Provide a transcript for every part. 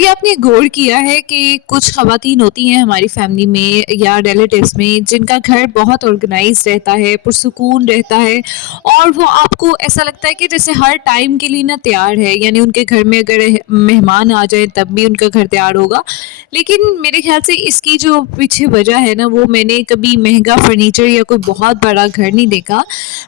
کبھی آپ نے غور کیا ہے کہ کچھ خواتین ہوتی ہیں ہماری فیملی میں یا ریلیٹیوز میں جن کا گھر بہت آرگنائز رہتا ہے، پرسکون رہتا ہے، اور وہ آپ کو ایسا لگتا ہے کہ جیسے ہر ٹائم کے لیے نا تیار ہے، یعنی ان کے گھر میں اگر مہمان آ جائیں تب بھی ان کا گھر تیار ہوگا۔ لیکن میرے خیال سے اس کی جو پیچھے وجہ ہے نا، وہ میں نے کبھی مہنگا فرنیچر یا کوئی بہت بڑا گھر نہیں دیکھا،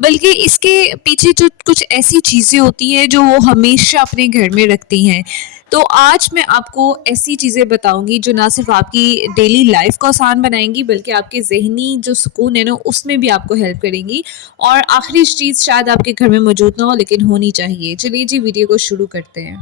بلکہ اس کے پیچھے جو کچھ ایسی چیزیں ہوتی ہیں جو وہ ہمیشہ اپنے گھر میں رکھتی ہیں۔ تو آج میں آپ کو ایسی چیزیں بتاؤں گی جو نہ صرف آپ کی ڈیلی لائف کو آسان بنائیں گی بلکہ آپ کے ذہنی جو سکون ہے نا اس میں بھی آپ کو ہیلپ کریں گی۔ اور آخری چیز شاید آپ کے گھر میں موجود نہ ہو لیکن ہونی چاہیے۔ چلیے جی ویڈیو کو شروع کرتے ہیں۔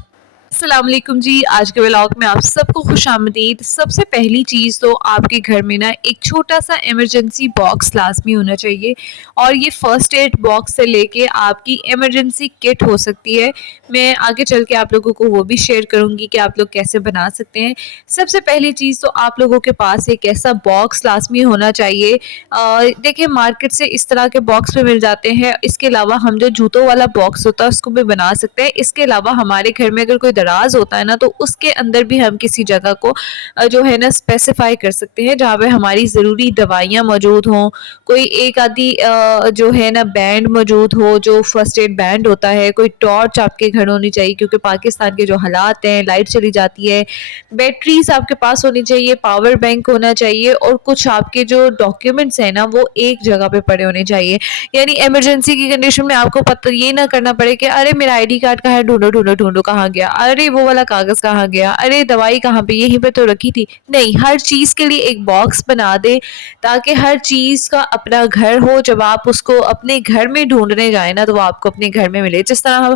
السلام علیکم جی، آج کے ولاگ میں آپ سب کو خوش آمدید۔ سب سے پہلی چیز تو آپ کے گھر میں نا ایک چھوٹا سا ایمرجنسی باکس لازمی ہونا چاہیے، اور یہ فرسٹ ایڈ باکس سے لے کے آپ کی ایمرجنسی کٹ ہو سکتی ہے۔ میں آگے چل کے آپ لوگوں کو وہ بھی شیئر کروں گی کہ آپ لوگ کیسے بنا سکتے ہیں۔ سب سے پہلی چیز تو آپ لوگوں کے پاس ایک ایسا باکس لازمی ہونا چاہیے۔ دیکھیں مارکیٹ سے اس طرح کے باکس بھی مل جاتے ہیں، اس کے علاوہ ہم جو جوتوں والا باکس ہوتا ہے اس کو بھی بنا سکتے ہیں۔ اس کے علاوہ ہمارے گھر میں اگر کوئی دراز ہوتا ہے نا تو اس کے اندر بھی ہم کسی جگہ کو جو ہے نا اسپیسیفائی کر سکتے ہیں جہاں پہ ہماری ضروری دوائیاں موجود ہوں، کوئی ایک آدھی جو ہے نا بینڈ موجود ہو، جو فرسٹ ایڈ بینڈ ہوتا ہے، کوئی ٹارچ آپ کے گھر ہونی چاہیے کیونکہ پاکستان کے جو حالات ہیں، لائٹ چلی جاتی ہے، بیٹریز آپ کے پاس ہونی چاہیے، پاور بینک ہونا چاہیے، اور کچھ آپ کے جو ڈاکیومنٹس ہیں نا وہ ایک جگہ پہ پڑے ہونے چاہیے۔ یعنی ایمرجنسی کی کنڈیشن میں آپ کو پتہ یہ نہ کرنا پڑے کہ ارے میرا آئی ڈی کارڈ کہاں ہے، ڈھونڈو ڈھونڈو ڈھونڈو کہاں گیا، ارے وہ والا کاغذ کہاں گیا، ارے دوائی کہاں پہ، یہیں پہ تو رکھی تھی۔ نہیں، ہر چیز کے لیے ایک باکس بنا دے تاکہ ہر چیز کا اپنا گھر ہو۔ جب آپ اس کو اپنے گھر میں ڈھونڈنے جائیں نا تو وہ آپ کو اپنے گھر میں ملے۔ جس طرح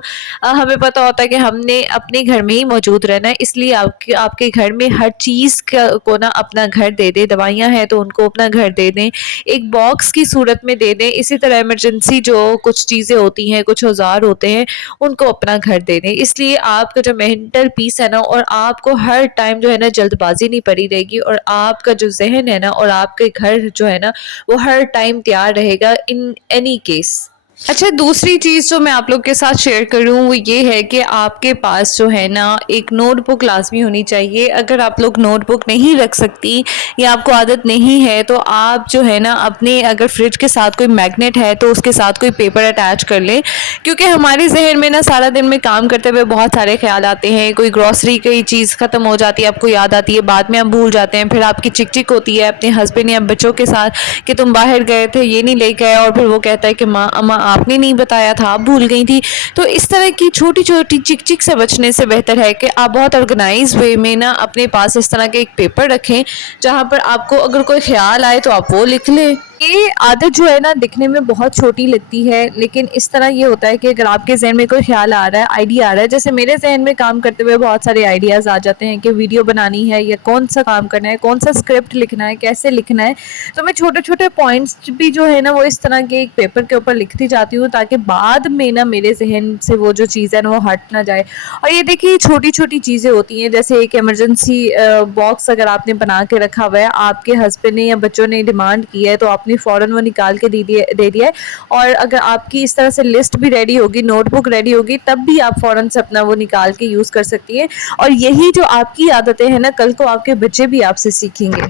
ہمیں پتہ ہوتا ہے کہ ہم نے اپنے گھر میں ہی موجود رہنا ہے، اس لیے آپ کے گھر میں ہر چیز کو نا اپنا گھر دے دیں۔ دوائیاں ہیں تو ان کو اپنا گھر دے دیں، ایک باکس کی صورت میں دے دیں۔ اسی طرح ایمرجنسی جو کچھ چیزیں ہوتی ہیں، کچھ اوزار ہوتے ہیں، ان کو اپنا گھر دے دیں۔ اس لیے آپ کا جو مینٹل پیس ہے نا، اور آپ کو ہر ٹائم جو ہے نا جلد بازی نہیں پڑی رہے گی، اور آپ کا جو ذہن ہے نا اور آپ کے گھر جو ہے نا وہ ہر ٹائم تیار رہے گا ان اینی کیس۔ اچھا، دوسری چیز جو میں آپ لوگ کے ساتھ شیئر کروں وہ یہ ہے کہ آپ کے پاس جو ہے نا ایک نوٹ بک لازمی ہونی چاہیے۔ اگر آپ لوگ نوٹ بک نہیں رکھ سکتی یا آپ کو عادت نہیں ہے تو آپ جو ہے نا اپنے اگر فریج کے ساتھ کوئی میگنیٹ ہے تو اس کے ساتھ کوئی پیپر اٹیچ کر لیں، کیونکہ ہمارے ذہن میں نا سارا دن میں کام کرتے ہوئے بہت سارے خیال آتے ہیں۔ کوئی گروسری کی چیز ختم ہو جاتی ہے، آپ کو یاد آتی ہے، بعد میں آپ بھول جاتے ہیں، پھر آپ کی چک چک ہوتی ہے اپنے ہسبینڈ یا بچوں کے ساتھ کہ تم باہر گئے تھے، یہ نہیں لے گئے، اور پھر وہ کہتا ہے کہ ماں اما آپ نے نہیں بتایا تھا، آپ بھول گئی تھی۔ تو اس طرح کی چھوٹی چھوٹی چک چک سے بچنے سے بہتر ہے کہ آپ بہت آرگنائز وے میں نا اپنے پاس اس طرح کے ایک پیپر رکھیں جہاں پر آپ کو اگر کوئی خیال آئے تو آپ وہ لکھ لیں۔ یہ عادت جو ہے نا دکھنے میں بہت چھوٹی لگتی ہے، لیکن اس طرح یہ ہوتا ہے کہ اگر آپ کے ذہن میں کوئی خیال آ رہا ہے، آئیڈیا آ رہا ہے، جیسے میرے ذہن میں کام کرتے ہوئے بہت سارے آئیڈیاز آ جاتے ہیں کہ ویڈیو بنانی ہے یا کون سا کام کرنا ہے، کون سا اسکرپٹ لکھنا ہے، کیسے لکھنا ہے، تو میں چھوٹے چھوٹے پوائنٹس بھی جو ہے نا وہ اس طرح کے ایک پیپر کے اوپر لکھتی جاتی ہوں تاکہ بعد میں نا میرے ذہن سے وہ جو چیز ہے نا وہ ہٹ نہ جائے۔ اور یہ دیکھیے چھوٹی چھوٹی چیزیں ہوتی ہیں، جیسے ایک ایمرجنسی باکس اگر آپ نے بنا کے رکھا ہوا ہے، آپ کے ہسبینڈ نے یا بچوں نے ڈیمانڈ کی ہے تو آپ نے فوراً وہ نکال کے دے دیا ہے، اور اگر آپ کی اس طرح سے لسٹ بھی ریڈی ہوگی، نوٹ بک ریڈی ہوگی، تب بھی آپ فوراً سے اپنا وہ نکال کے یوز کر سکتی ہیں۔ اور یہی جو آپ کی عادتیں ہیں نا کل کو آپ کے بچے بھی آپ سے سیکھیں گے۔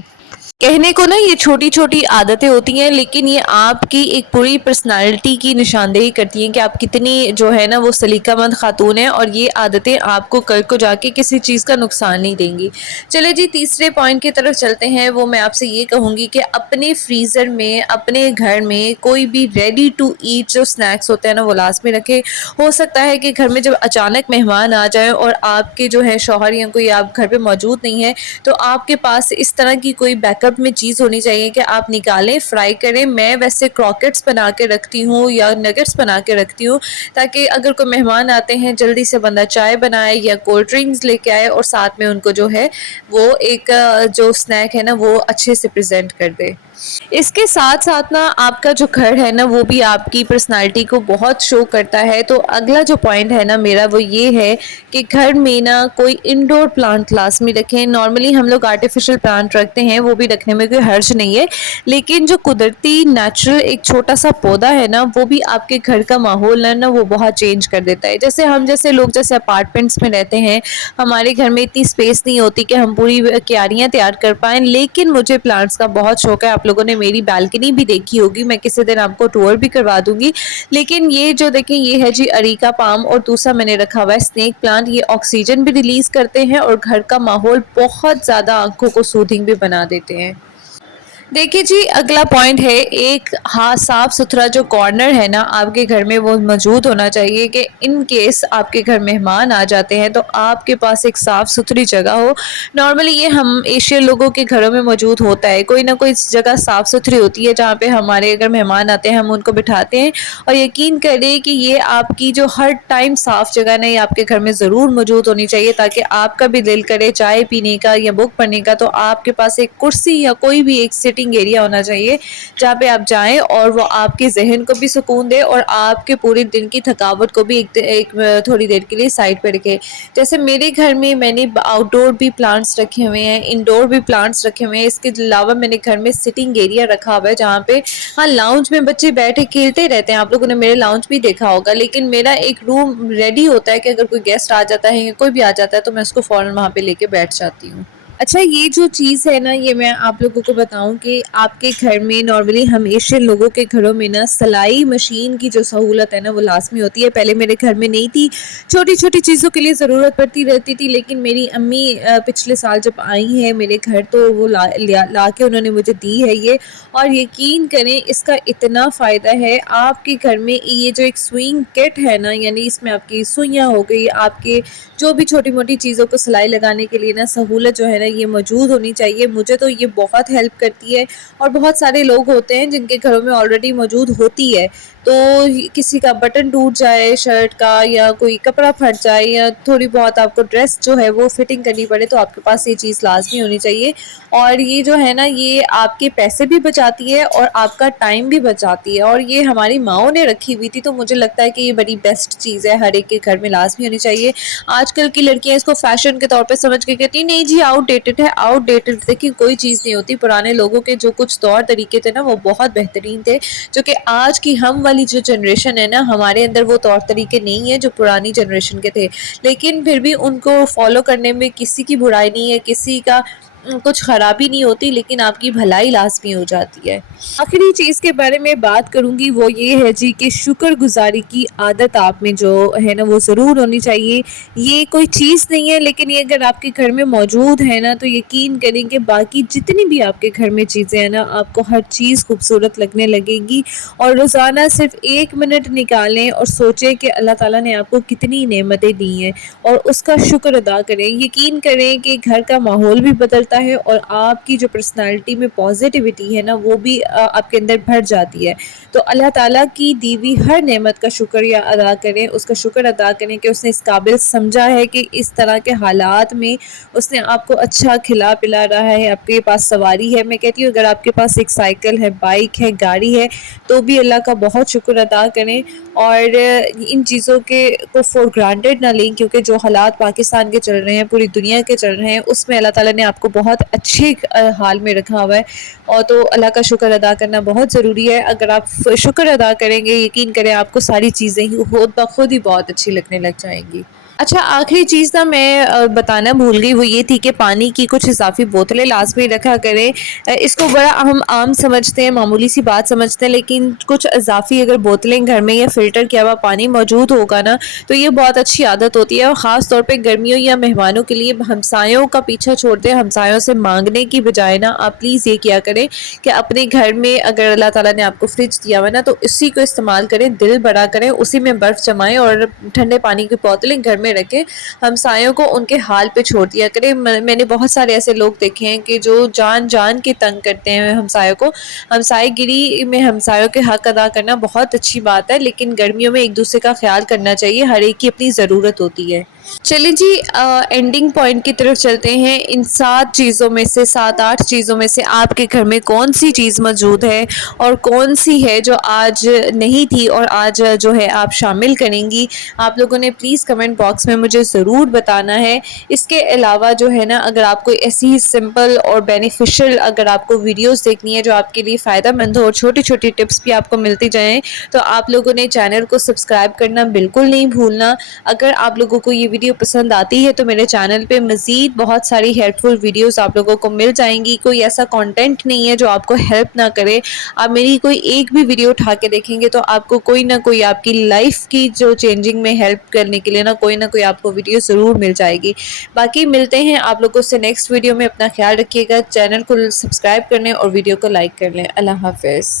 کہنے کو نا یہ چھوٹی چھوٹی عادتیں ہوتی ہیں لیکن یہ آپ کی ایک پوری پرسنالٹی کی نشاندہی کرتی ہیں کہ آپ کتنی جو ہے نا وہ سلیقہ مند خاتون ہیں، اور یہ عادتیں آپ کو کل کو جا کے کسی چیز کا نقصان نہیں دیں گی۔ چلے جی تیسرے پوائنٹ کی طرف چلتے ہیں۔ وہ میں آپ سے یہ کہوں گی کہ اپنے فریزر میں، اپنے گھر میں کوئی بھی ریڈی ٹو ایٹ جو سنیکس ہوتے ہیں نا وہ لازمی رکھے۔ ہو سکتا ہے کہ گھر میں جب اچانک مہمان آ جائیں اور آپ کے جو ہے شوہر یا کوئی آپ گھر پہ موجود نہیں ہے تو آپ کے پاس اس طرح کی کوئی بیک اپ میں چیز ہونی چاہیے کہ آپ نکالیں، فرائی کریں۔ میں ویسے کراکٹس بنا کے رکھتی ہوں یا نگٹس بنا کے رکھتی ہوں تاکہ اگر کوئی مہمان آتے ہیں جلدی سے بندہ چائے بنائے یا کولڈ ڈرنکس لے کے آئے اور ساتھ میں ان کو جو ہے وہ ایک جو سنیک ہے نا وہ اچھے سے پریزنٹ کر دے۔ اس کے ساتھ ساتھ نا آپ کا جو گھر ہے نا وہ بھی آپ کی پرسنالٹی کو بہت شو کرتا ہے. تو اگلا جو پوائنٹ ہے نا میرا وہ یہ ہے کہ گھر میں نا کوئی انڈور پلانٹ لازمی رکھیں. نارملی ہم لوگ آرٹیفیشل پلانٹ رکھتے ہیں, وہ بھی رکھنے میں کوئی حرج نہیں ہے, لیکن جو قدرتی نیچرل ایک چھوٹا سا پودا ہے نا وہ بھی آپ کے گھر کا ماحول ہے نا وہ بہت چینج کر دیتا ہے. جیسے ہم جیسے لوگ جیسے اپارٹمنٹس میں رہتے ہیں, ہمارے گھر میں اتنی اسپیس نہیں ہوتی کہ ہم پوری کیاریاں تیار کر پائیں, لیکن مجھے پلانٹس کا بہت شوق ہے. آپ لوگوں نے میری بالکنی بھی دیکھی ہوگی, میں کسی دن آپ کو ٹور بھی کروا دوں گی. لیکن یہ جو دیکھیں یہ ہے جی اریکا پام, اور دوسرا میں نے رکھا ہوا ہے اسنیک پلانٹ. یہ آکسیجن بھی ریلیز کرتے ہیں اور گھر کا ماحول بہت زیادہ آنکھوں کو سودھنگ بھی بنا دیتے ہیں. دیکھیے جی اگلا پوائنٹ ہے ایک صاف ستھرا جو کارنر ہے نا آپ کے گھر میں وہ موجود ہونا چاہیے, کہ ان کیس آپ کے گھر مہمان آ جاتے ہیں تو آپ کے پاس ایک صاف ستھری جگہ ہو. نارملی یہ ہم ایشین لوگوں کے گھروں میں موجود ہوتا ہے, کوئی نہ کوئی جگہ صاف ستھری ہوتی ہے جہاں پہ ہمارے اگر مہمان آتے ہیں ہم ان کو بٹھاتے ہیں. اور یقین کریں کہ یہ آپ کی جو ہر ٹائم صاف جگہ نہیں آپ کے گھر میں ضرور موجود ہونی چاہیے, تاکہ آپ کا بھی دل کرے چائے پینے کا یا بک پڑھنے کا تو آپ کے پاس ایک کرسی یا کوئی بھی ایک سٹنگ ایریا ہونا چاہیے جہاں پہ آپ جائیں اور وہ آپ کے ذہن کو بھی سکون دے اور آپ کے پورے دن کی تھکاوٹ کو بھی ایک تھوڑی دیر کے لیے سائڈ پہ رکھے. جیسے میرے گھر میں نے آؤٹ ڈور بھی پلانٹس رکھے ہوئے ہیں, انڈور بھی پلانٹس رکھے ہوئے ہیں. اس کے علاوہ میں نے گھر میں سٹنگ ایریا رکھا ہوا ہے جہاں پہ ہاں لاؤنج میں بچے بیٹھے کھیلتے رہتے ہیں, آپ لوگوں نے میرے لاؤنج بھی دیکھا ہوگا, لیکن میرا ایک روم ریڈی ہوتا ہے کہ اگر کوئی گیسٹ آ جاتا ہے یا کوئی بھی آ جاتا ہے تو میں اس کو فوراً وہاں پہ لے کے بیٹھ جاتی ہوں. اچھا یہ جو چیز ہے نا یہ میں آپ لوگوں کو بتاؤں کہ آپ کے گھر میں نارملی ہم ایشین لوگوں کے گھروں میں نا سلائی مشین کی جو سہولت ہے نا وہ لازمی ہوتی ہے. پہلے میرے گھر میں نہیں تھی, چھوٹی چھوٹی چیزوں کے لیے ضرورت پڑتی رہتی تھی, لیکن میری امی پچھلے سال جب آئی ہیں میرے گھر تو وہ لا کے انہوں نے مجھے دی ہے یہ. اور یقین کریں اس کا اتنا فائدہ ہے, آپ کے گھر میں یہ جو ایک سوئنگ کٹ ہے نا یعنی اس میں آپ کی سوئیاں ہو گئی, آپ کے جو بھی چھوٹی موٹی چیزوں کو سلائی لگانے کے لیے نا سہولت جو ہے نا یہ موجود ہونی چاہیے. مجھے تو یہ بہت ہیلپ کرتی ہے, اور بہت سارے لوگ ہوتے ہیں جن کے گھروں میں آلریڈی موجود ہوتی ہے. تو کسی کا بٹن ٹوٹ جائے شرٹ کا, یا کوئی کپڑا پھٹ جائے, یا تھوڑی بہت آپ کو ڈریس جو ہے وہ فٹنگ کرنی پڑے, تو آپ کے پاس یہ چیز لازمی ہونی چاہیے. اور یہ جو ہے نا یہ آپ کے پیسے بھی بچاتی ہے اور آپ کا ٹائم بھی بچاتی ہے, اور یہ ہماری ماؤں نے رکھی ہوئی تھی. تو مجھے لگتا ہے کہ یہ بڑی بیسٹ چیز ہے, ہر ایک کے گھر میں لازمی ہونی چاہیے. آج کل کی لڑکیاں اس کو فیشن کے طور پہ سمجھ کے کہتی ہیں نہیں جی آؤٹ ڈیٹڈ ہے, آؤٹ ڈیٹڈ. دیکھیے کوئی چیز نہیں ہوتی, پرانے لوگوں کے جو کچھ طور طریقے تھے نا وہ بہت بہترین تھے, جو کہ آج کی ہم والی جو جنریشن ہے نا ہمارے اندر وہ طور طریقے نہیں ہیں جو پرانی جنریشن کے تھے. لیکن پھر بھی ان کو فالو کرنے میں کسی کی برائی نہیں ہے, کسی کا کچھ خرابی نہیں ہوتی, لیکن آپ کی بھلائی لازمی ہو جاتی ہے. آخری چیز کے بارے میں بات کروں گی وہ یہ ہے جی کہ شکر گزاری کی عادت آپ میں جو ہے نا وہ ضرور ہونی چاہیے. یہ کوئی چیز نہیں ہے, لیکن یہ اگر آپ کے گھر میں موجود ہے نا تو یقین کریں کہ باقی جتنی بھی آپ کے گھر میں چیزیں ہیں نا آپ کو ہر چیز خوبصورت لگنے لگے گی. اور روزانہ صرف 1 منٹ نکالیں اور سوچیں کہ اللہ تعالیٰ نے آپ کو کتنی نعمتیں دی ہیں اور اس کا شکر ادا کریں. یقین کریں کہ گھر کا ماحول بھی بدلتا ہے اور آپ کی جو پرسنالٹی میں پازیٹیوٹی ہے نا وہ بھی آپ کے اندر بڑھ جاتی ہے. تو اللہ تعالیٰ کی دی ہوئی ہر نعمت کا شکریہ ادا کریں, اس کا شکر ادا کریں کہ اس نے اس قابل سمجھا ہے کہ اس طرح کے حالات میں اس نے آپ کو اچھا کھلا پلا رہا ہے, آپ کے پاس سواری ہے. میں کہتی ہوں اگر آپ کے پاس ایک سائیکل ہے, بائک ہے, گاڑی ہے, تو بھی اللہ کا بہت شکر ادا کریں. اور ان چیزوں کو فور گرانٹیڈ نہ لیں, کیونکہ جو حالات پاکستان کے چل رہے ہیں, پوری دنیا کے چل رہے ہیں, اس میں اللہ تعالیٰ نے آپ کو بہت اچھے حال میں رکھا ہوا ہے. اور تو اللہ کا شکر ادا کرنا بہت ضروری ہے. اگر آپ شکر ادا کریں گے یقین کریں آپ کو ساری چیزیں ہی خود ہی بہت اچھی لگنے لگ جائیں گی. اچھا آخری چیز نا میں بتانا بھول گئی, وہ یہ تھی کہ پانی کی کچھ اضافی بوتلیں لازمی رکھا کریں. اس کو بڑا ہم عام سمجھتے ہیں, معمولی سی بات سمجھتے ہیں, لیکن کچھ اضافی اگر بوتلیں گھر میں یا فلٹر کیا ہوا پانی موجود ہوگا نا تو یہ بہت اچھی عادت ہوتی ہے. اور خاص طور پہ گرمیوں یا مہمانوں کے لیے ہمسایوں کا پیچھا چھوڑ دیں, ہمسایوں سے مانگنے کی بجائے نا آپ پلیز یہ کیا کریں کہ اپنے گھر میں اگر اللہ تعالیٰ نے آپ کو فریج دیا ہوا نا تو اسی کو استعمال کریں, دل بڑا کریں, اسی میں برف جمائیں اور ٹھنڈے پانی کی بوتلیں گھر میں میں رکھیں، ہمسایوں کو ان کے حال پہ چھوڑ دیا کریں۔ میں نے بہت سارے ایسے لوگ دیکھے ہیں کہ جو جان جان کے تنگ کرتے ہیں ہمسایوں کو۔ ہمسائے گیری میں ہمسایوں کے حق ادا کرنا بہت اچھی بات ہے، لیکن گرمیوں میں ایک دوسرے کا خیال کرنا چاہیے، ہر ایک کی اپنی ضرورت ہوتی ہے۔ چلیں جی، اینڈنگ پوائنٹ کی طرف چلتے ہیں۔ ان 7 8 چیزوں میں سے آپ کے گھر میں کون سی چیز موجود ہے اور کون سی ہے جو آج نہیں تھی اور آج جو ہے آپ شامل کریں گی؟ آپ لوگوں نے پلیز کمنٹ باکس میں مجھے ضرور بتانا ہے۔ اس کے علاوہ جو ہے نا، اگر آپ کو ایسی سمپل اور بینیفیشل اگر آپ کو ویڈیوز دیکھنی ہے جو آپ کے لیے فائدہ مند ہو اور چھوٹی چھوٹی ٹپس بھی آپ کو ملتی جائیں، تو آپ لوگوں نے چینل کو سبسکرائب کرنا بالکل نہیں بھولنا۔ اگر آپ لوگوں کو یہ ویڈیو پسند آتی ہے تو میرے چینل پہ مزید بہت ساری ہیلپ فل ویڈیوز آپ لوگوں کو مل جائیں گی۔ کوئی ایسا کانٹینٹ نہیں ہے جو آپ کو ہیلپ نہ کرے۔ آپ میری کوئی ایک بھی ویڈیو اٹھا کے دیکھیں گے تو آپ کو کوئی نہ کوئی آپ کی لائف کی جو چینجنگ میں ہیلپ کرنے کے لیے نہ کوئی آپ کو ویڈیو ضرور مل جائے گی۔ باقی ملتے ہیں آپ لوگوں سے نیکسٹ ویڈیو میں۔ اپنا خیال رکھیے گا، چینل کو سبسکرائب کر لیں اور ویڈیو کو لائک کر لیں۔ اللہ حافظ۔